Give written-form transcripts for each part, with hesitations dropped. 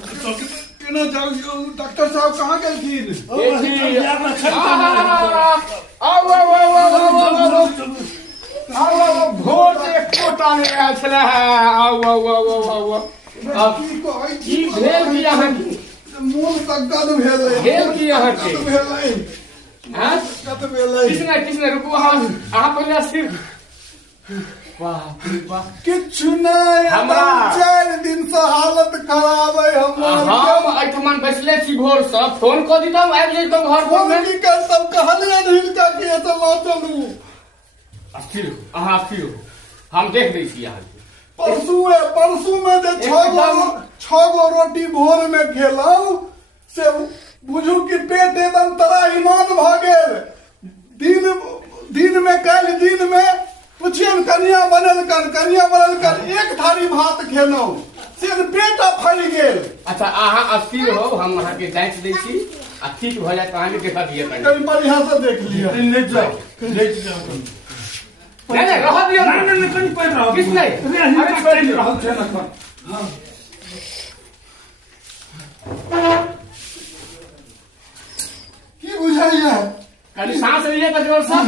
केना जाऊ डॉक्टर साहब कहाँ गेलखिन? भोर से कोटा में आयल छलै की कहै की छी? भेल की अहाँके? मोन तगद भेलै। भेल की अहाँके? तगद भेलै। हाँ? तगद भेलै। किसने रुकू अहाँ पहिले सिर्फ किछु नहीं, हमरा- 4 दिन से हालत खराब है हमर। हम एहिठमन बैसले छी भोर से फोन कऽ दितहुँ आबि जैतहुँ घर पर फोन में की कर सब कहलिए हिनका कि एतऽ लऽ चलू। स्थिर हो, अहाँ स्थिर हो, हम देख दै छी अहाँके। परसू में जे 6 गो रोटी भोर में खेलौं से बुझू कि पेट एकदम त्राहिमाम भ गेल। दिन में काल्हि दिन में पुछियन कनिया बनल कर एक थारी भात खेलौं से पेट फैल गेल। अच्छा अहाँ स्थिर हो, हम अहाँके जाँच दै छी आ ठीक भऽ जायत अहाँके देखा दिअ कनि। कहीं बढ़िया से देख लिया। नहीं रह दियौ ना। किछु नहीं, अरे छोड़ दियौ। की बुझाइया? कनि सांस लिअ तऽ जोर से,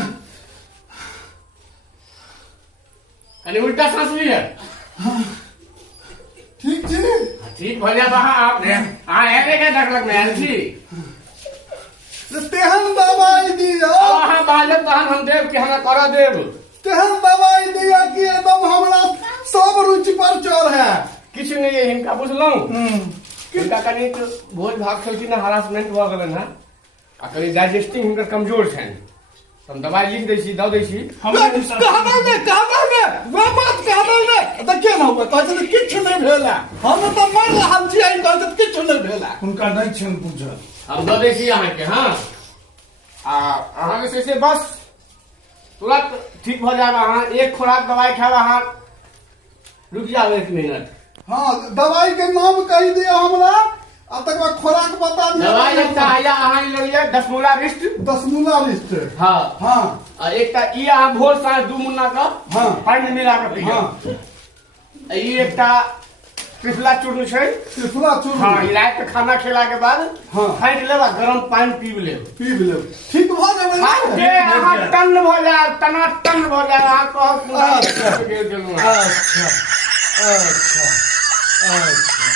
कनि उल्टा सांस लिअ। ठीक छी? ठीक भऽ जायत अहाँ एके डॉक्टर में आयल छी। तेहन दवाई दिया, अहाँ बाजब तहन हम देब कि हमरा करऽ देब। तेहन दवाई दिया कि एकदम हमरा सब रुचि पर चढ़ है। किछु नहीं है हिनका बुझलहुँ। हिनका कनि भोज भाग छलखिन हेँ, हरासमेंट भऽ गेलनि हेँ आ कनि डाइजेस्टिंग हिनकर कमजोर छनि। हम दवाई लिख दै छी, दऽ दै छी। देखिए ना कहते किछु नहीं भेला, हम तो मर रहल छी, कहते किछु नहीं भेला। उनका नहीं छन पूछल। हम दऽ दै छी अहाँके। हाँ आ अहाँ जे छै से बस तुरंत ठीक भऽ जायब। अहाँ एक खोराक दवाई खायब, अहाँ रुक जाओ 1 मिनट। हाँ दवाई के नाम कही दिया हमरा आ तक बाद खोराक बता दिया। दवाई एकटा हैया अहाँ लेलियै 10 मूला रिस्ट। 10 मूला लिस्ट। हाँ हाँ आ एकटा ई अहाँ भोर साँझ 2 मुन्ना का हाँ। पानि में मिला के पियौ। हाँ ई एकटा त्रिफला चूर्ण छै। त्रिफला चूर्ण। हाँ ई रात के खाना खेला के बाद हाँ। फाटि लेब आ गरम पानि पीब लेब। पीब लेब, ठीक भऽ जे जेबै। अहाँ टन भऽ जायब, टनाटन भऽ जायब। अहाँ कहब अच्छा। गेल गेलहुँ। अच्छा अच्छा अच्छा।